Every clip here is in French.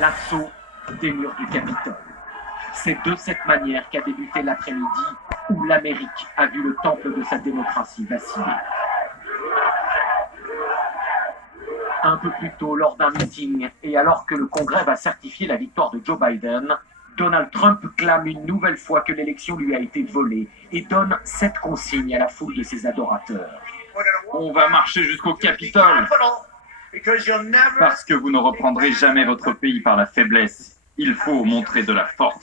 l'assaut des murs du Capitole. C'est de cette manière qu'a débuté l'après-midi où l'Amérique a vu le temple de sa démocratie vaciller. Un peu plus tôt, lors d'un meeting, et alors que le Congrès va certifier la victoire de Joe Biden, Donald Trump clame une nouvelle fois que l'élection lui a été volée et donne cette consigne à la foule de ses adorateurs. On va marcher jusqu'au Capitole, parce que vous ne reprendrez jamais votre pays par la faiblesse. Il faut montrer de la force.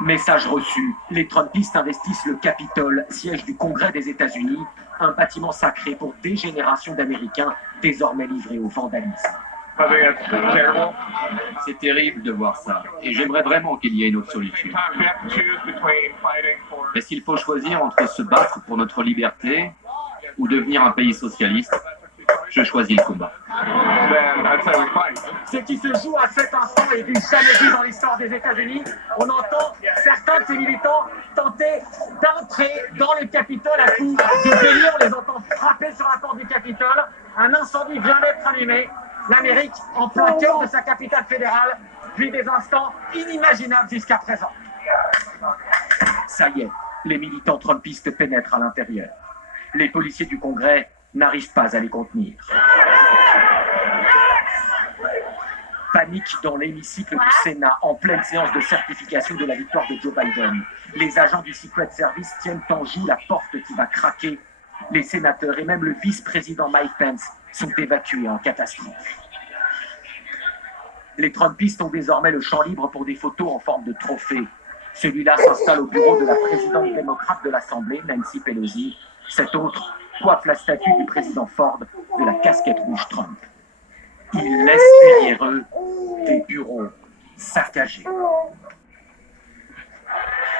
Message reçu. Les Trumpistes investissent le Capitole, siège du Congrès des États-Unis, un bâtiment sacré pour des générations d'Américains désormais livrés au vandalisme. C'est terrible de voir ça, et j'aimerais vraiment qu'il y ait une autre solution. Est-ce qu'il faut choisir entre se battre pour notre liberté ou devenir un pays socialiste? Je choisis le combat. Ce qui se joue à cet instant est du jamais vu dans l'histoire des États-Unis. On entend certains de ces militants tenter d'entrer dans le Capitole à coups de bélier. On les entend frapper sur la porte du Capitole. Un incendie vient d'être allumé. L'Amérique en plein cœur de sa capitale fédérale vit des instants inimaginables jusqu'à présent. Ça y est, les militants trumpistes pénètrent à l'intérieur. Les policiers du Congrès n'arrivent pas à les contenir. Panique dans l'hémicycle du Sénat en pleine séance de certification de la victoire de Joe Biden. Les agents du Secret Service tiennent en joue la porte qui va craquer. Les sénateurs et même le vice-président Mike Pence sont évacués en catastrophe. Les Trumpistes ont désormais le champ libre pour des photos en forme de trophée. Celui-là s'installe au bureau de la présidente démocrate de l'Assemblée, Nancy Pelosi. Cet autre coiffe la statue du président Ford de la casquette rouge Trump. Ils laissent derrière eux des bureaux saccagés.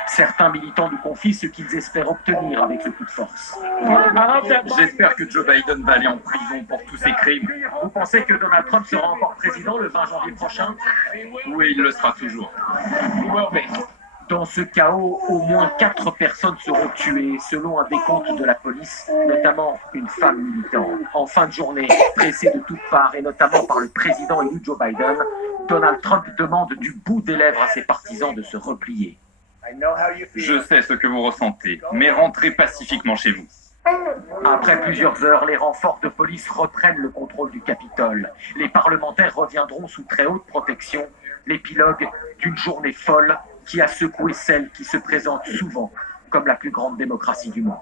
Certains militants nous confient ce qu'ils espèrent obtenir avec ce coup de force. J'espère que Joe Biden va aller en prison pour tous ses crimes. Vous pensez que Donald Trump sera encore président le 20 janvier prochain? Oui, il le sera toujours. Dans ce chaos, au moins 4 personnes seront tuées, selon un décompte de la police, notamment une femme militante. En fin de journée, pressé de toutes parts, et notamment par le président élu Joe Biden, Donald Trump demande du bout des lèvres à ses partisans de se replier. Je sais ce que vous ressentez, mais rentrez pacifiquement chez vous. Après plusieurs heures, les renforts de police reprennent le contrôle du Capitole. Les parlementaires reviendront sous très haute protection, l'épilogue d'une journée folle qui a secoué celle qui se présente souvent comme la plus grande démocratie du monde.